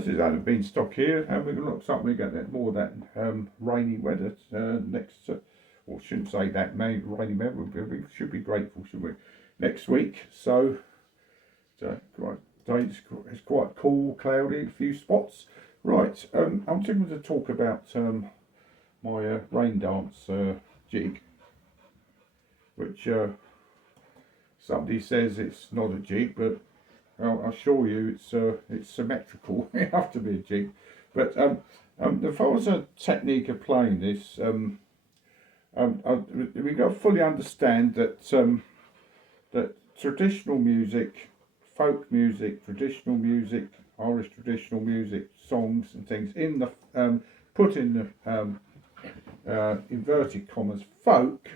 this is Adam Beanstock here, and we're going to look something. We get that more of that rainy weather next. Or shouldn't say that rainy weather. We should be grateful, shouldn't we? Next week. So it's quite cool, cloudy, a few spots. Right. I'm just going to talk about my Rain Dance Jig, which somebody says it's not a jig, but I'll assure you it's symmetrical enough to be a jig. But as far as a technique of playing this, we got to fully understand that that traditional music, folk music, traditional music, Irish traditional music, songs and things in the put in the inverted commas folk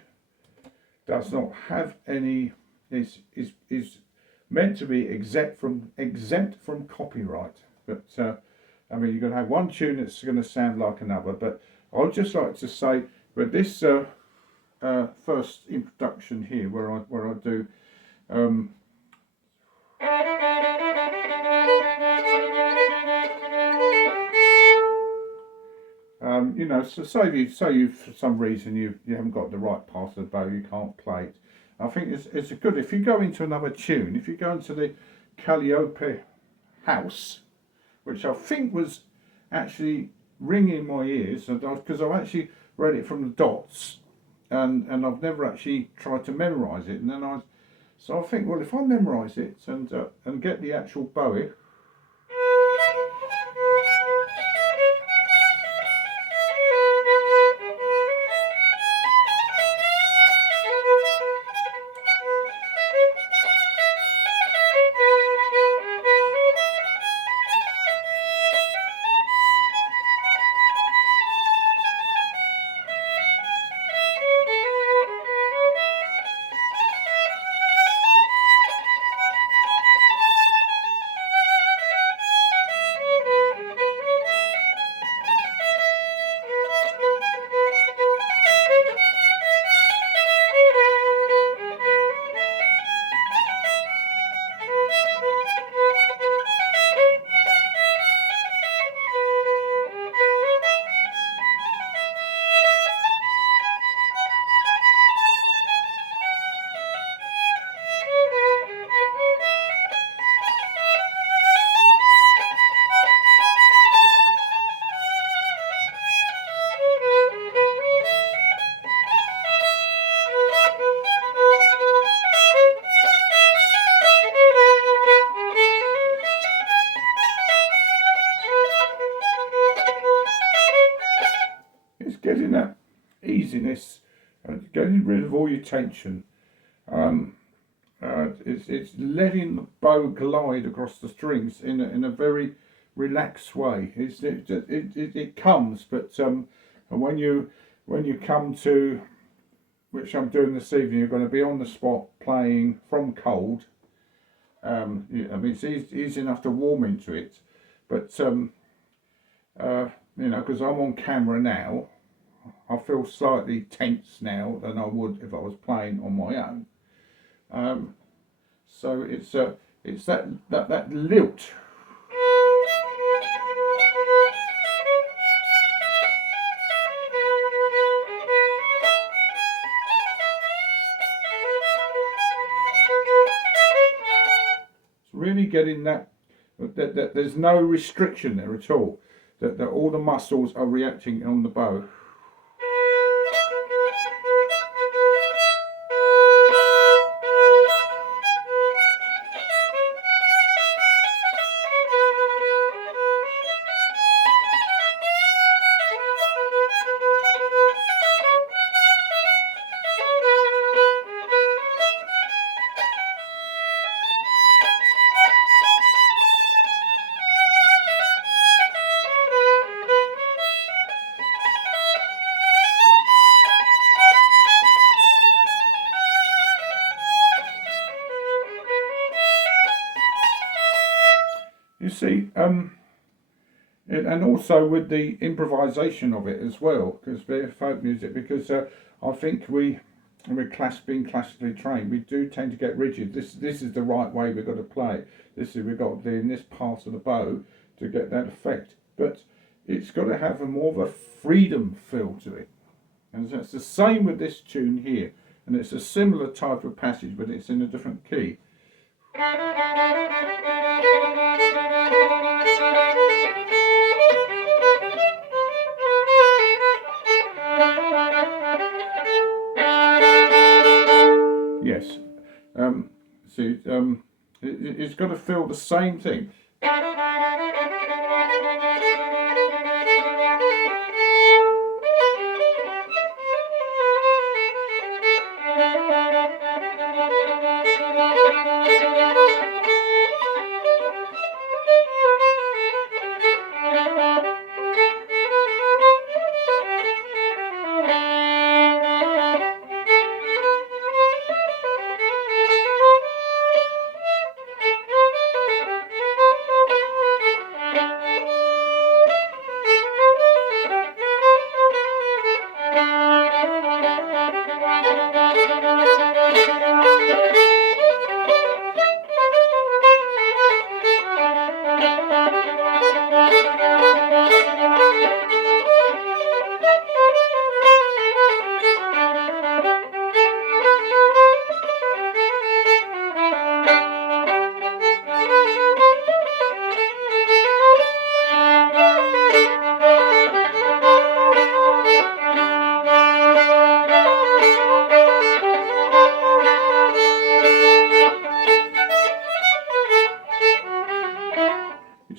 does not have any is meant to be exempt from copyright. But I mean, you're going to have one tune that's going to sound like another. But I'd just like to say, with this first introduction here, where I do. You know, so say you for some reason you haven't got the right part of the bow, you can't play it. I think it's good if you go into another tune. If you go into the Calliope House, which I think was actually ringing my ears, because I've actually read it from the dots, and I've never actually tried to memorise it. And then so I think, well, if I memorise it and get the actual bowie. It's getting that easiness, getting rid of all your tension. It's letting the bow glide across the strings in a very relaxed way. It comes, but when you come to, which I'm doing this evening, you're going to be on the spot playing from cold. I mean, it's easy enough to warm into it, but you know, because I'm on camera now, I feel slightly tense now than I would if I was playing on my own. So it's that lilt. It's really getting that there's no restriction there at all. That all the muscles are reacting on the bow. You see, and also with the improvisation of it as well, because we're folk music, because I think we're being classically trained, we do tend to get rigid. This is the right way we've got to play it. We've got to do in this part of the bow. to get that effect. But it's got to have a more of a freedom feel to it. And that's the same with this tune here. And it's a similar type of passage, but it's in a different key. Yes. See, it's got to feel the same thing.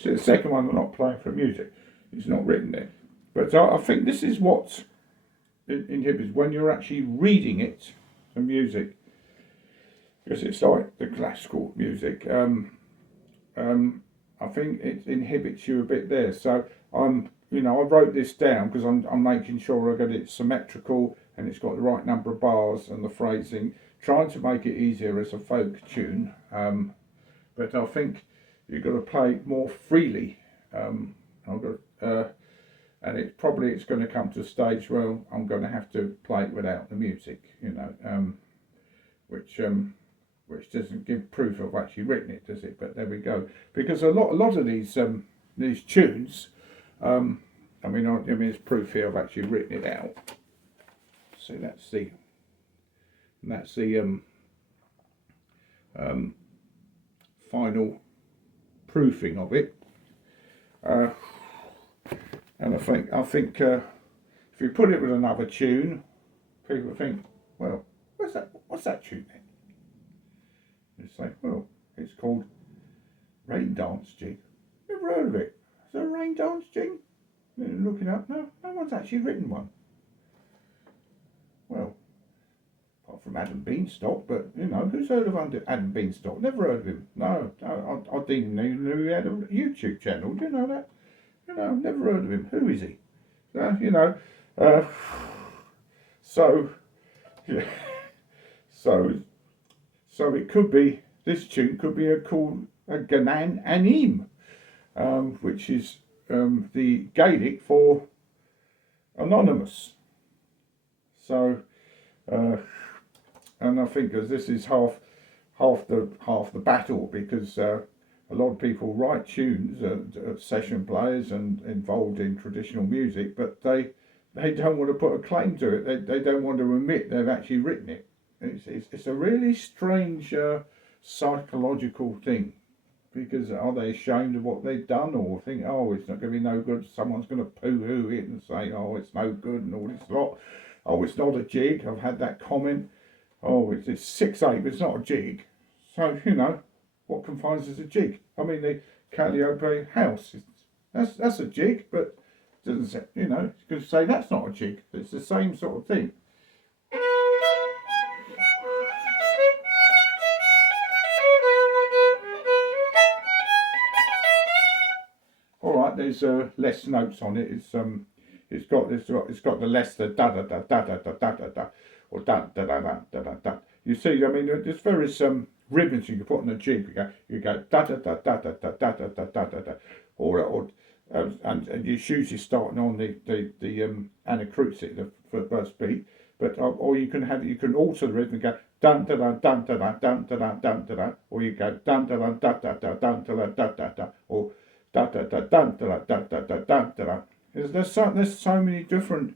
The second one I'm not playing for music. It's not written there. But I think this is what inhibits when you're actually reading it, the music. Because it's like the classical music. I think it inhibits you a bit there. So I wrote this down because I'm making sure I get it symmetrical and it's got the right number of bars and the phrasing, trying to make it easier as a folk tune. But I think you've got to play more freely. And it's going to come to a stage where I'm going to have to play it without the music, which doesn't give proof of actually written it, does it? But there we go. Because a lot of these tunes, it's proof here I've actually written it out. So that's the final proofing of it. And I think if you put it with another tune, people think, well, what's that tune then? You say, well, it's called Rain Dance Jig. Never heard of it. Is there a Rain Dance Jig? Look it up. No one's actually written one. Well, apart from Adam Beanstock, but who's heard of Adam Beanstock? Never heard of him. No, I didn't know he had a YouTube channel. Do you know that? Never heard of him. Who is he? So it could be, this tune could be called a Ganan Anim, which is the Gaelic for anonymous. So, and I think as this is half the battle, because a lot of people write tunes, session players and involved in traditional music, but they don't want to put a claim to it. They don't want to admit they've actually written it. It's a really strange psychological thing, because are they ashamed of what they've done, or think, oh, it's not going to be no good, someone's going to poo-hoo it and say, oh, it's no good and all this lot. Oh, it's not a jig. I've had that comment. Oh, it's 6/8, but it's not a jig. So, what confines as a jig? I mean, the Calliope house, that's a jig, but it doesn't say, it's going to say that's not a jig. It's the same sort of thing. All right, there's less notes on it. It's got the less the da da da da da da da da da or da da da da da da da. You see, there's various rhythms you can put on a jig. You go da da da da da da da da da da da, or and you usually starting on the anacrutic, the first beat. But or you can alter the rhythm and go dun da da dun da da dun da da dun da da, or you go dun da da da da da dun da da da da da, or da da da dun da dun da da dun da. There's so many different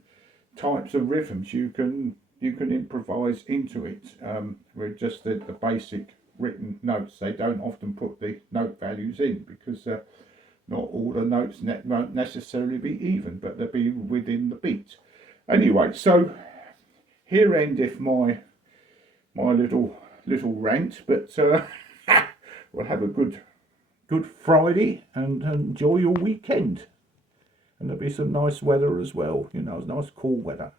types of rhythms you can improvise into it with just the basic written notes. They don't often put the note values in because not all the notes won't necessarily be even, but they'll be within the beat. Anyway, so here endeth my little rant, but we'll have a good Friday and enjoy your weekend. And there'll be some nice weather as well, you know, nice cool weather.